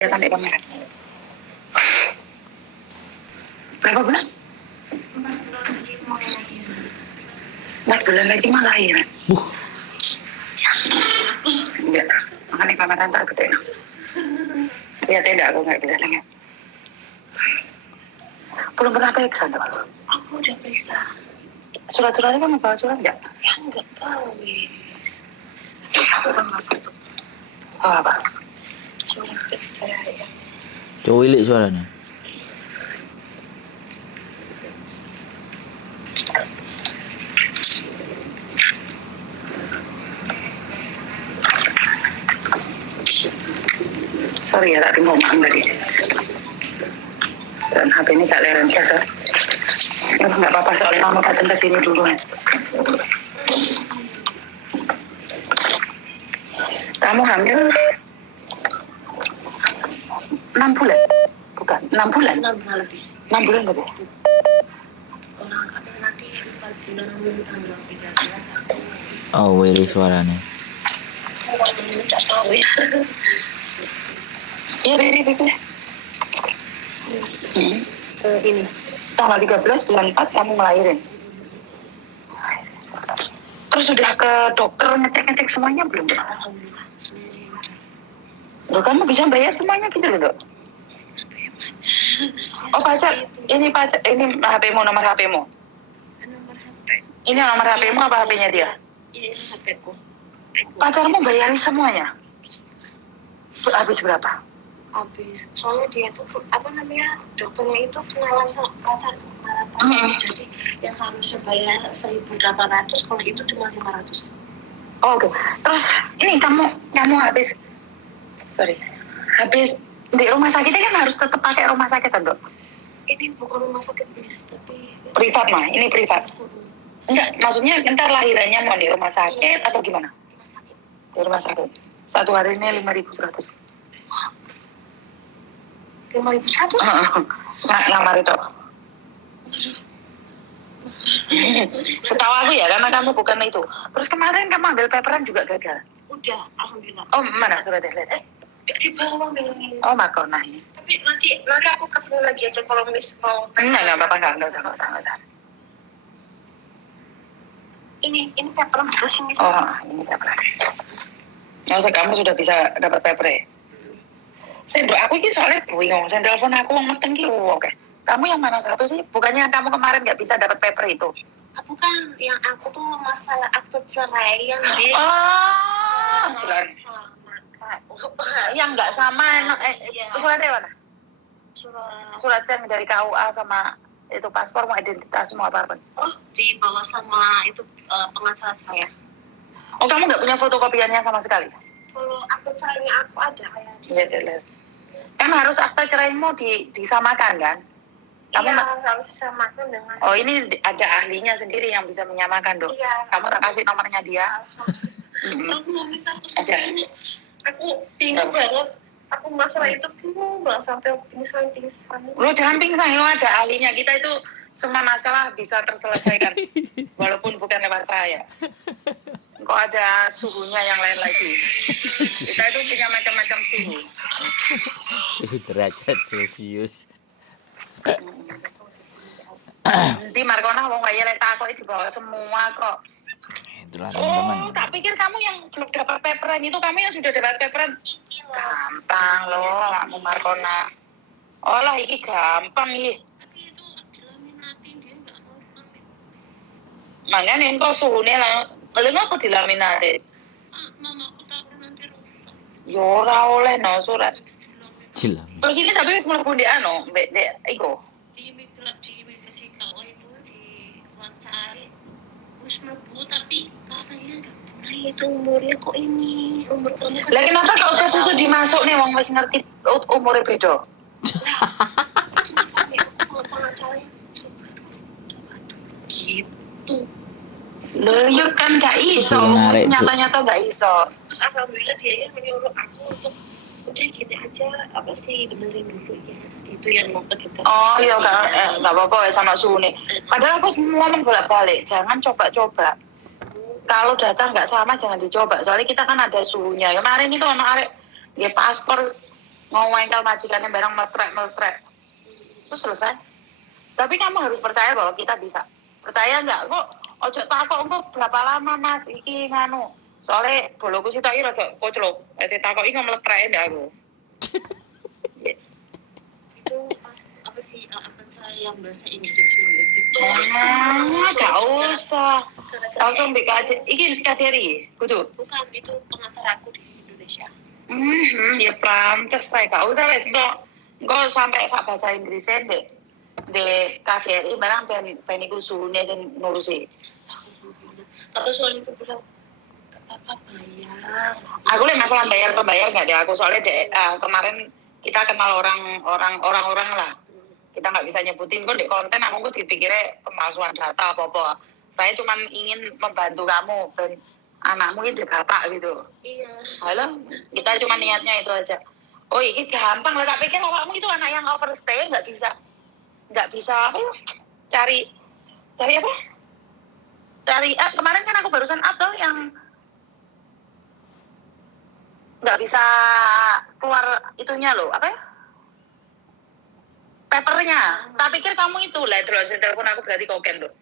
Kelihatan di kamera. Berapa bulan? 4 bulan lagi mah lahiran. Enggak, makanya kamera tak gede. Ya tidak, aku nggak bisa dengar. Belum pernah periksa dong? Aku udah periksa. Surat-suratnya kamu bawa surat nggak? Ya nggak tahu. Aku kan masuk. Oh apa? Surat periksa ya. Cuwilik suaranya. Sorry ya, tadi ngomong tadi. Dan HP ini tak leren biasa. Nggak apa-apa, soalnya mama datang ke sini dulu. Kamu hamil 6 bulan? Bukan, 6 bulan? 6 bulan lebih. 6 bulan lebih? Orang nanti 4 bulan tanggal 13 Oh, wiri suaranya. Tidak tahu ya. Iya, Riri. Ini tanggal 13 bulan 4 kamu ngelahirin. Terus sudah ke dokter ngecek semuanya belum? Loh, kamu bisa bayar semuanya gitu loh, Dok? Oh, pacar. Ini HP-mu, nomor HP-mu. Nomor HP. Ini nomor HP-mu apa HP-nya dia? Ini HP-ku. Pacarmu bayarin semuanya? Habis berapa? Habis. Soalnya dia tuh dokternya itu kenalan sama pacarku. Jadi yang harusnya bayar 1.800, kalau itu cuma 500. Oh, oke. Terus ini kamu habis di rumah sakitnya kan harus tetap pakai rumah sakit kan, Dok? Ini bukan rumah sakit bis, tapi privat mah. Ini privat. Enggak, maksudnya ntar lahirannya mau di rumah sakit atau gimana? Di rumah sakit. Satu hari ini 5.100. 5.100? Ngamar itu. Setahu aku ya, karena kamu bukan itu. Terus kemarin kamu ambil paperan juga gagal? Udah, alhamdulillah. Oh, mana suratnya? Lihat. Di bawah ini. Oh, makona ini. Tapi nanti aku kesini lagi aja kalau mau. Enggak apa-apa, enggak usah. Ini paperan terus ini. Oh, ini paperan. Maksud kamu sudah bisa dapat paper. Sendok aku ini soalnya bingung. Saya telepon aku ngeten ki oke. Kamu yang mana satu sih? Bukannya kamu kemarin nggak bisa dapat paper itu? Bukan, yang aku tuh masalah akte cerai yang di. Oh, yang nggak sama. Iya. Suratnya mana? Surat saya dari KUA sama itu paspor, mau identitas semua apa? Oh, dibawa sama itu pengacara saya. Oh, kamu nggak punya fotokopiannya sama sekali? Kalau akte cerainya aku ada kayak. Iya. Kan harus akte ceraimu disamakan kan? Kamu harus disamakan dengan. Oh, ini ada ahlinya sendiri yang bisa menyamakan, Dok. Iya. Kamu tak kasih nomornya dia? Aku nggak bisa. Ada. Aku bingung banget. Aku masalah itu bingung banget sampai pingsan. Lu jangan pingsan, ada ahlinya. Kita itu semua masalah bisa terselesaikan walaupun bukan lewat saya. Kok ada suhunya yang lain lagi. Kita itu punya macam-macam suhu. Derajat Celcius. Nanti Markona mau nggak ya letak kok di bawah semua kok. Itulah teman-teman. Oh, tak pikir kamu yang belum dapat paperan itu, kamu yang sudah dapat paperan. Gampang loh, kamu Markona. Oh lah, ini gampang nih. Tapi itu dilaminatin, dia nggak mau lamin. Makanya kok suhunya lah. Lalu aku dilaminatin. Mama aku takut nanti rusak. Yora oleh no surat. Cilam. Terus ini tapi mlebu di dek iku. Di imigrasi KO itu di wawancara. Wis mlebu tapi katanya enggak pernah itu umurnya kok ini. Umur kamu kan. Lah kenapa kok ke susu dimasuk nih wong wis ngerti umure beda? Gitu. Loh, ya kan gak iso. Nyata-nyata gak iso. Terus alhamdulillah dia yang menyuruh aku untuk udah gini aja, apa sih, benerin dulu ya. Itu yang mau kita. Oh iya, gak apa-apa ya sama suhu nih. Padahal aku semua bolak-balik. Jangan coba-coba. Kalau data gak sama, jangan dicoba. Soalnya kita kan ada suhunya. Kemarin itu anak arek, dia paspor ngomongin majikannya barang meletrek. Terus selesai. Tapi kamu harus percaya bahwa kita bisa. Percaya nggak? Kok ojo takok kok berapa lama Mas iki nganu. Soalnya boloku sih tak kira rada koclok. Takok iki meletrek ndak aku. Itu apa sih akan saya yang bahasa Inggris itu Gak usah langsung BKJ iki KJRI kudu bukan itu pengacara aku di Indonesia. Ya pantes saya gak usah wes kok sampai sak bahasa Inggrisnya di KJRI barang ben iku suhune sing ngurusi. Tapi soalnya aku bilang apa bayar. Aku lihat masalah bayar nggak deh aku soalnya kemarin kita kenal orang lah. Kita nggak bisa nyebutin kok di konten aku dipikirnya pemalsuan data apa. Saya cuma ingin membantu kamu dan anakmu ini bapak gitu. Iya. Halo, kita cuma niatnya itu aja. Oh ini gampang lah, tak pikir awakmu itu anak yang overstay nggak bisa apa ya? Cari apa? Cari kemarin kan aku barusan up tuh yang nggak bisa keluar itunya loh apa ya? Papernya. Tak pikir kamu itu lah terus telepon aku berarti koken loh.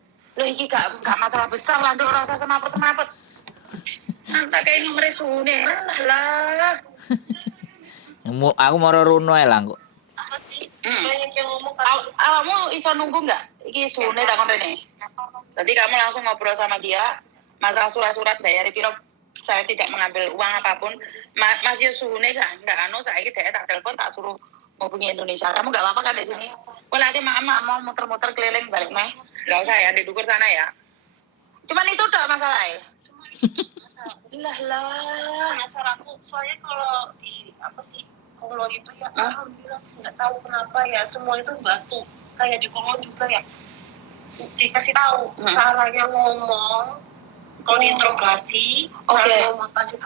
Loh ini gak masalah besar lah, nduk ora usah semaput. Tak kayak nomor sune lah. Aku mau runo ya lah kok. Apa sih? Banyak yang ngomong Awakmu iso nunggu nggak? Iki sune tak kon rene. Jadi kamu langsung ngobrol sama dia masalah surat-surat bayar piro. Saya tidak mengambil uang apapun. Mas Yusune nggak saya tak telepon tak suruh hubungi Indonesia. Kamu nggak apa-apa kan di sini? Kalau nanti mama mau muter-muter keliling balik mah, nggak usah ya di dukur sana ya. Cuman itu udah masalah ya. lah aku soalnya kalau di apa sih Kolon itu ya alhamdulillah nggak tahu kenapa ya semua itu batu kayak di Kolon juga ya dikasih tahu caranya ngomong kalau diinterogasi Oke.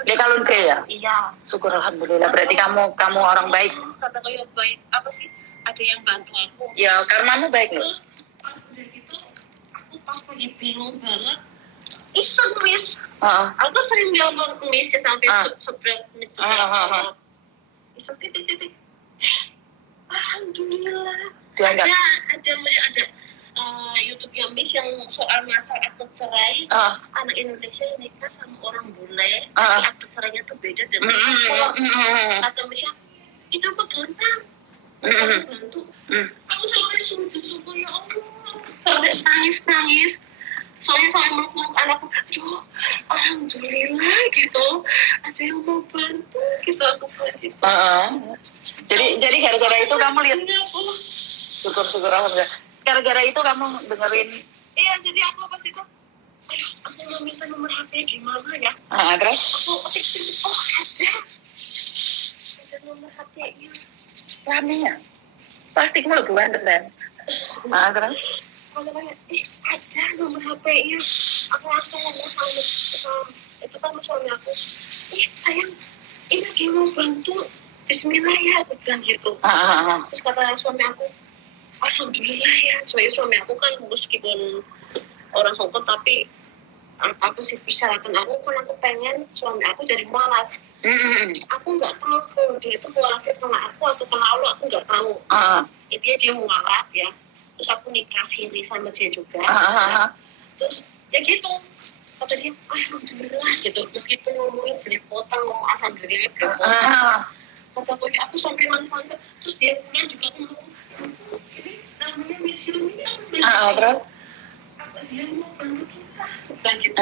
Dia kalun ke ya? Iya. Syukur alhamdulillah. Berarti kamu orang baik. Kata kayak baik apa sih? Ada yang bantu aku. Ya karmamu baik loh. Terus dari itu aku pas lagi bingung banget. Iseng Miss. Aku sering bilang Miss ya sampai seberat Miss juga. Iseng titik. Alhamdulillah. Ada YouTube yang Miss yang soal masalah akte cerai anak Indonesia yang nikah sama orang bule tapi akte cerainya tuh beda dengan kata Miss itu apa gampang bantu aku sampai sujud ya Allah sampai nangis soalnya meluk anakku aduh alhamdulillah gitu ada yang mau bantu gitu aku gitu. Jadi gara-gara itu kamu lihat syukur alhamdulillah. Gara-gara itu kamu dengerin. Iya, jadi aku pas itu aku mau minta nomor HP gimana ya? Terus? Ada nomor HP-nya. Raminya? Plastik mulu bukan bener. Terus? Kalau banyak, ada nomor HP-nya. Aku langsung ngomong sama itu kan suami aku. Sayang, ini dia mau bantu. Bismillah ya, aku bilang gitu. Terus kata suami aku, alhamdulillah ya, soalnya suami aku kan meskipun orang Hongkong tapi aku sih persyaratan aku kan aku pengen suami aku jadi mualaf. Aku nggak tahu kalau dia itu mualafnya kena aku atau kena Allah, aku nggak tahu. Intinya dia mualaf ya. Terus aku nikah siri sama dia juga. Terus ya gitu. Kata dia, alhamdulillah gitu. Meskipun ngomongin belepotan, ngomong alhamdulillah belepotan. Kata aku sampai nangis. Terus dia pulang juga ngomong, ini namanya misioni Terus? Apa dia mau bantu kita? Bukan gitu.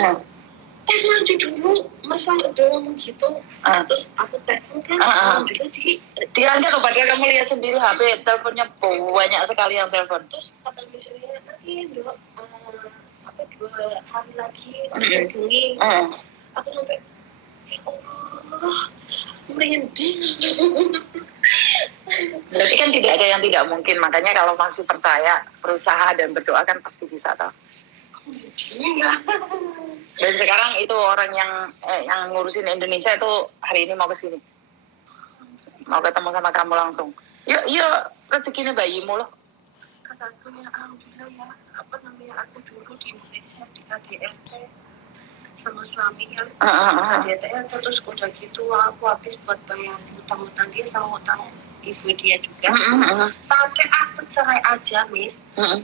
Lanjut dulu, masa udah ngomong gitu. Terus aku telepon kan, alhamdulillah diangkat loh, padahal kamu lihat sendiri HP teleponnya banyak sekali yang telepon. Terus kata misioninya tadi 2 hari lagi aku hubungi. Aku sampai ya Allah merinding. Berarti kan tidak ada yang tidak mungkin, makanya kalau masih percaya, berusaha dan berdoa kan pasti bisa toh. Dan sekarang itu orang yang ngurusin Indonesia itu hari ini mau ke sini, mau ketemu sama kamu langsung. Yuk rezekinya bayimu loh. Kata aku ya alhamdulillah ya, apa namanya aku dulu di Indonesia di KDRT sama suaminya KDRT terus udah gitu aku habis buat bayar hutang-hutang dia sama hutang ibu dia juga. Sampai aku cerai aja, Miss.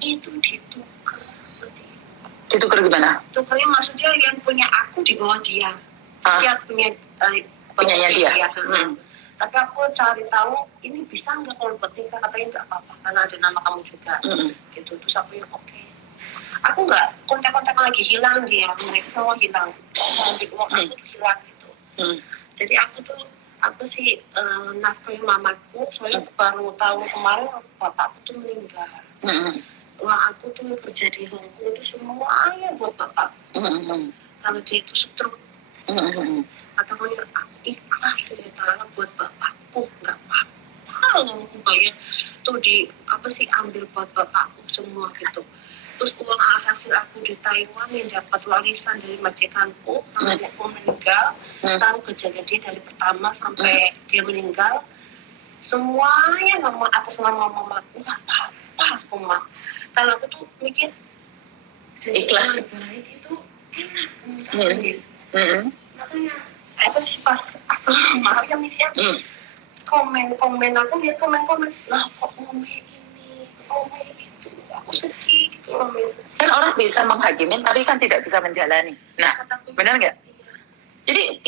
Itu ditukar. Ditukar gimana? Tukarnya maksudnya yang punya aku di bawah dia. Dia punya Punyanya dia. Tapi aku cari tahu ini bisa nggak kalau bertingkah, katanya nggak apa-apa karena ada nama kamu juga. Gitu. Terus aku yang oke. Aku nggak kontak-kontak lagi, hilang dia, mereka semua hilang. Di uang aku hilang gitu. Jadi aku sih nafkahi mamaku, soalnya baru tahu kemarin bapakku tuh meninggal. Uang aku tuh kerja di Hongkong itu semuanya buat bapak. Kalau dia itu stroke, katanya aku ikhlas ternyata buat bapakku, nggak apa-apa. Aku bayar tuh ambil buat bapakku semua gitu. Terus uang hasil aku di Taiwan yang dapat warisan dari majikanku sampai aku meninggal, tahu kejadian dia dari pertama sampai dia meninggal, semuanya atas nama mamaku, nggak apa-apa aku mah. Kalau aku tuh mikir ikhlas itu enak. Makanya apa sih pas aku marah ya Miss ya, komen aku lihat komen lah kok komen ini komen itu, aku sedih gitu loh Miss. kan orang bisa menghakimin tapi kan tidak bisa menjalani. Nah benar nggak? Jadi